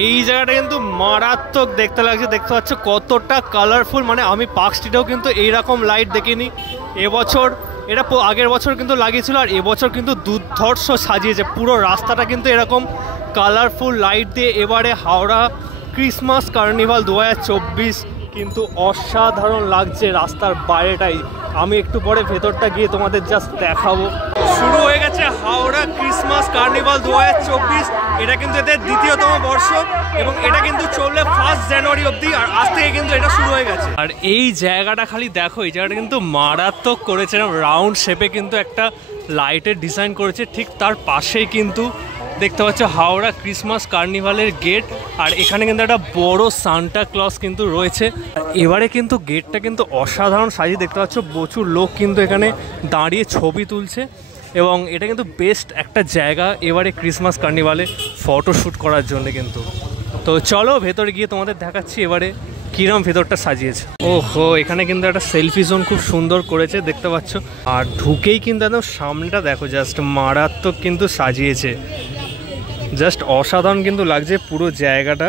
এই জায়গাটা কিন্তু মারাত্মক দেখতে লাগছে, দেখতে পাচ্ছ কতটা কালারফুল। মানে আমি পার্ক স্ট্রিটেও কিন্তু এইরকম লাইট দেখিনি এবছর। এটা আগের বছর কিন্তু লাগিয়েছিল, আর এবছর কিন্তু দুর্ধর্ষ সাজিয়েছে পুরো রাস্তাটা কিন্তু এরকম কালারফুল লাইট দিয়ে। এবারে হাওড়া ক্রিসমাস কার্নিভাল 2024 কিন্তু অসাধারণ লাগছে রাস্তার বাইরেটাই। আমি একটু পরে ভেতরটা গিয়ে তোমাদের জাস্ট দেখাবো। শুরু হয়ে গেছে হাওড়া ক্রিসমাস কার্নিভাল 2024। এটা কিন্তু এদের দ্বিতীয়তম বর্ষ এবং এটা কিন্তু চলবে 1 জানুয়ারি অবধি, আর আজ থেকে কিন্তু এটা শুরু হয়ে গেছে। আর এই জায়গাটা খালি দেখো, এই জায়গাটা কিন্তু মারাত্মক করেছে। রাউন্ড শেপে কিন্তু একটা লাইটের ডিজাইন করেছে, ঠিক তার পাশেই কিন্তু দেখতে পাচ্ছ হাওড়া ক্রিসমাস কার্নিভালের গেট। আর এখানে কিন্তু একটা বড় সান্টা ক্লজ কিন্তু রয়েছে। এবারে কিন্তু গেটটা কিন্তু অসাধারণ সাজিয়ে, দেখতে পাচ্ছ প্রচুর লোক কিন্তু এখানে দাঁড়িয়ে ছবি তুলছে এবং এটা কিন্তু বেস্ট একটা জায়গা এবারে ক্রিসমাস কার্নিভালে ফটোশ্যুট করার জন্য কিন্তু। তো চলো ভেতরে গিয়ে তোমাদের দেখাচ্ছি এবারে কিরম ভেতরটা সাজিয়েছে। ওহো, এখানে কিন্তু একটা সেলফি জোন খুব সুন্দর করেছে দেখতে পাচ্ছ। আর ঢুকেই কিন্তু একদম সামনেটা দেখো, জাস্ট মারাত্মক কিন্তু সাজিয়েছে, জাস্ট অসাধারণ কিন্তু লাগছে পুরো জায়গাটা।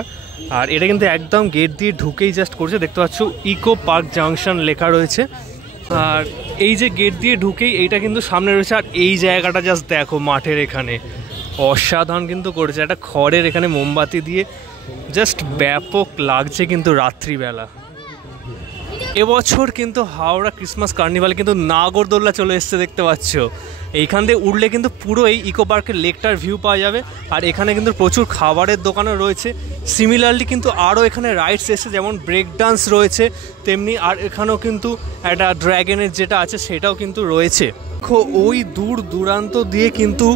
আর এটা কিন্তু একদম গেট দিয়ে ঢুকেই জাস্ট করছে, দেখতে পাচ্ছ ইকো পার্ক জাংশন লেখা রয়েছে। আর এই যে গেট দিয়ে ঢুকেই এইটা কিন্তু সামনে রয়েছে। আর এই জায়গাটা জাস্ট দেখো মাঠের এখানে অসাধারণ কিন্তু করেছে, একটা খড়ের এখানে মোমবাতি দিয়ে জাস্ট ব্যাপক লাগছে কিন্তু রাত্রিবেলা। এবছর কিন্তু হাওড়া ক্রিসমাস কার্নিভালে কিন্তু নাগরদোল্লা চলে এসছে দেখতে পাচ্ছ। এইখান দিয়ে উঠলে কিন্তু পুরো এই ইকো পার্কের লেকটার ভিউ পাওয়া যাবে। আর এখানে কিন্তু প্রচুর খাবারের দোকানও রয়েছে। সিমিলারলি কিন্তু আরও এখানে রাইডস এসেছে, যেমন ব্রেক ডান্স রয়েছে তেমনি। আর এখানেও কিন্তু একটা ড্র্যাগনের যেটা আছে সেটাও কিন্তু রয়েছে। ওই দূর দূরান্ত দিয়ে কিন্তু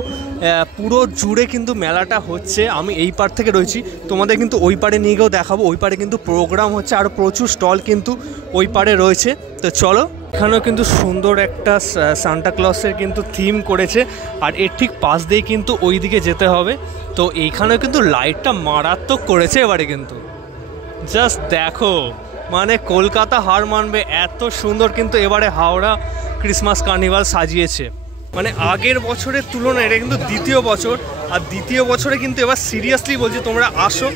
পুরো জুড়ে কিন্তু মেলাটা হচ্ছে। আমি এই পার থেকে রয়েছি, তোমাদের কিন্তু ওই পারে নিয়ে গিয়েও দেখাবো। ওই পারে কিন্তু প্রোগ্রাম হচ্ছে, আর প্রচুর স্টল কিন্তু ওই পারে রয়েছে। তো চলো, এখানেও কিন্তু সুন্দর একটা সান্টা ক্লসের কিন্তু থিম করেছে। আর এর ঠিক পাশ দিয়ে কিন্তু ওই দিকে যেতে হবে। তো এইখানেও কিন্তু লাইটটা মারাত্মক করেছে এবারে কিন্তু, জাস্ট দেখো মানে কলকাতা হার মানবে, এত সুন্দর কিন্তু এবারে হাওড়া ক্রিসমাস কার্নিভাল সাজিয়েছে। মানে আগের বছরের তুলনায় এটা কিন্তু দ্বিতীয় বছর। আর দ্বিতীয় বছরে কিন্তু এবার সিরিয়াসলি বলছি তোমরা আসো,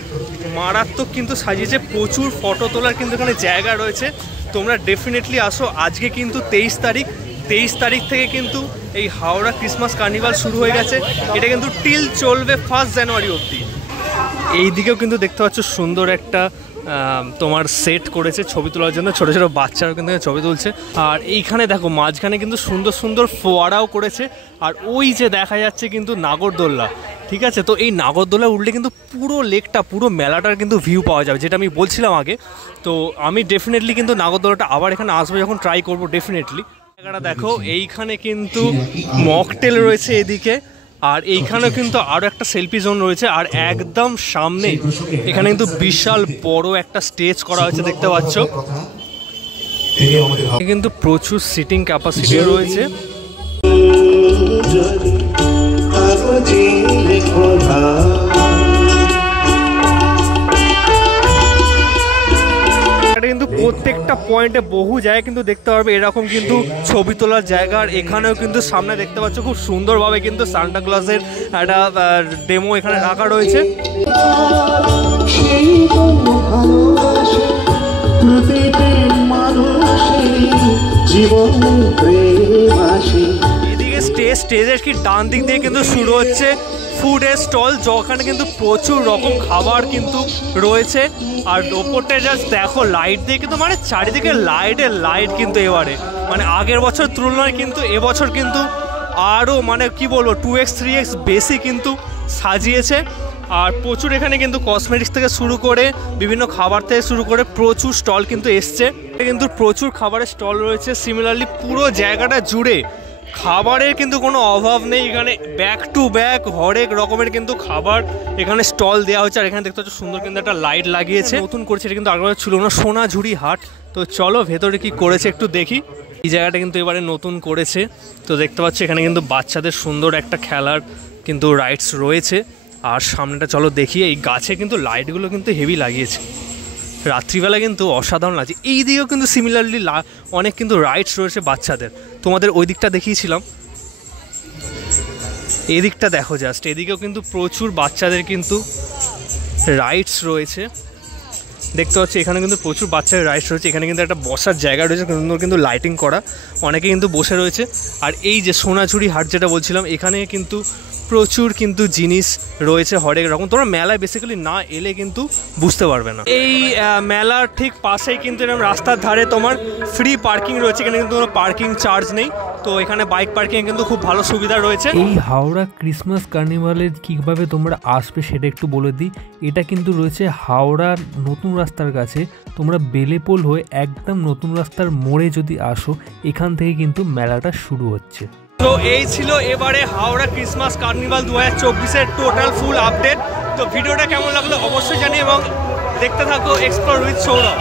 মারাত্মক কিন্তু সাজিয়েছে। প্রচুর ফটো তোলার কিন্তু এখানে জায়গা রয়েছে, তোমরা ডেফিনেটলি আসো। আজকে কিন্তু 23 তারিখ থেকে কিন্তু এই হাওড়া ক্রিসমাস কার্নিভাল শুরু হয়ে গেছে। এটা কিন্তু টিল চলবে 1 জানুয়ারি অবধি। এই দিকেও কিন্তু দেখতে পাচ্ছ সুন্দর একটা তোমার সেট করেছে ছবি তোলার জন্য, ছোটো ছোটো বাচ্চারাও কিন্তু ছবি তুলছে। আর এইখানে দেখো মাঝখানে কিন্তু সুন্দর সুন্দর ফোয়ারাও করেছে। আর ওই যে দেখা যাচ্ছে কিন্তু নাগরদোল্লা, ঠিক আছে। তো এই নাগরদোল্লা উঠলে কিন্তু পুরো লেকটা, পুরো মেলাটার কিন্তু ভিউ পাওয়া যাবে, যেটা আমি বলছিলাম আগে। তো আমি ডেফিনেটলি কিন্তু নাগরদোল্লাটা আবার এখানে আসবো যখন ট্রাই করবো ডেফিনেটলি। জায়গাটা দেখো, এইখানে কিন্তু মকটেল রয়েছে এদিকে। আর এইখানেও কিন্তু আরও একটা সেলফি জোন রয়েছে। আর একদম সামনে এখানে কিন্তু বিশাল বড় একটা স্টেজ করা হয়েছে দেখতে পাচ্ছ। কিন্তু প্রচুর সিটিং ক্যাপাসিটি রয়েছে। কিন্তু প্রত্যেকটা পয়েন্টে বহু জায়গায় কিন্তু দেখতে পারবে এরকম কিন্তু ছবি তোলার জায়গা। আর এখানেও কিন্তু সামনে দেখতে পাচ্ছ খুব সুন্দরভাবে কিন্তু সান্টা ক্লজের একটা ডেমো এখানে রাখা রয়েছে। এদিকে স্টেজের কি ডান দিক দিয়ে কিন্তু শুরু হচ্ছে ফুডের স্টল, যেখানে কিন্তু প্রচুর রকম খাবার কিন্তু রয়েছে। আর ওপরটা জাস্ট দেখো লাইট দিয়ে কিন্তু মানে চারিদিকে লাইট কিন্তু এবারে মানে আগের বছর তুলনায় কিন্তু এবছর কিন্তু আরও মানে কি বলবো 2x 3x বেশি কিন্তু সাজিয়েছে। আর প্রচুর এখানে কিন্তু কসমেটিক্স থেকে শুরু করে বিভিন্ন খাবার থেকে শুরু করে প্রচুর স্টল কিন্তু এসছে। কিন্তু প্রচুর খাবারের স্টল রয়েছে। সিমিলারলি পুরো জায়গাটা জুড়ে খাবারের কিন্তু কোনো অভাব নেই। এখানে ব্যাক টু ব্যাক হরেক রকমের কিন্তু খাবার এখানে স্টল দেওয়া হচ্ছে। আর এখানে দেখতে পাচ্ছ সুন্দর কিন্তু একটা লাইট লাগিয়েছে, নতুন করছে। এটা কিন্তু আগের ছিল না, সোনাঝুরি হাট। তো চলো ভেতরে কি করেছে একটু দেখি। এই জায়গাটা কিন্তু এবারে নতুন করেছে। তো দেখতে পাচ্ছ এখানে কিন্তু বাচ্চাদের সুন্দর একটা খেলার কিন্তু রাইডস রয়েছে। আর সামনেটা চলো দেখি। এই গাছে কিন্তু লাইটগুলো কিন্তু হেভি লাগিয়েছে, রাত্রিবেলা কিন্তু অসাধারণ লাগছে। এই দিকেও কিন্তু সিমিলারলি অনেক কিন্তু রাইডস রয়েছে বাচ্চাদের, তোমাদের ওই দিকটা দেখিয়েছিলাম। এই দিকটা দেখো জাস্ট, এদিকেও কিন্তু প্রচুর বাচ্চাদের কিন্তু রাইডস রয়েছে দেখতে পাচ্ছি, এখানে কিন্তু প্রচুর বাচ্চাদের রাইডস রয়েছে। এখানে কিন্তু একটা বসার জায়গা রয়েছে, সুন্দর কিন্তু লাইটিং করা, অনেকে কিন্তু বসে রয়েছে। আর এই যে সোনাঝুরি হাট যেটা বলছিলাম, এখানে কিন্তু প্রচুর কিন্তু জিনিস রয়েছে হরেক রকম। তোমরা মেলায় বেসিক্যালি না এলে কিন্তু বুঝতে পারবে না। এই মেলার ঠিক পাশেই কিন্তু এরকম রাস্তার ধারে তোমার ফ্রি পার্কিং রয়েছে, এখানে কিন্তু কোনো পার্কিং চার্জ নেই। তো এখানে বাইক পার্কিং কিন্তু খুব ভালো সুবিধা রয়েছে। এই হাওড়া ক্রিসমাস কার্নিভালের কীভাবে তোমরা আসবে সেটা একটু বলে দিই। এটা কিন্তু রয়েছে হাওড়ার নতুন রাস্তার কাছে। তোমরা বেলেপোল হয়ে একদম নতুন রাস্তার মোড়ে যদি আসো, এখান থেকে কিন্তু মেলাটা শুরু হচ্ছে। তো এই ছিল এবারে হাওড়া ক্রিসমাস কার্নিভাল 2024-এর টোটাল ফুল আপডেট। তো ভিডিওটা কেমন লাগলো অবশ্যই জানি এবং দেখতে থাকো এক্সপ্লোর উইথ সৌরভ।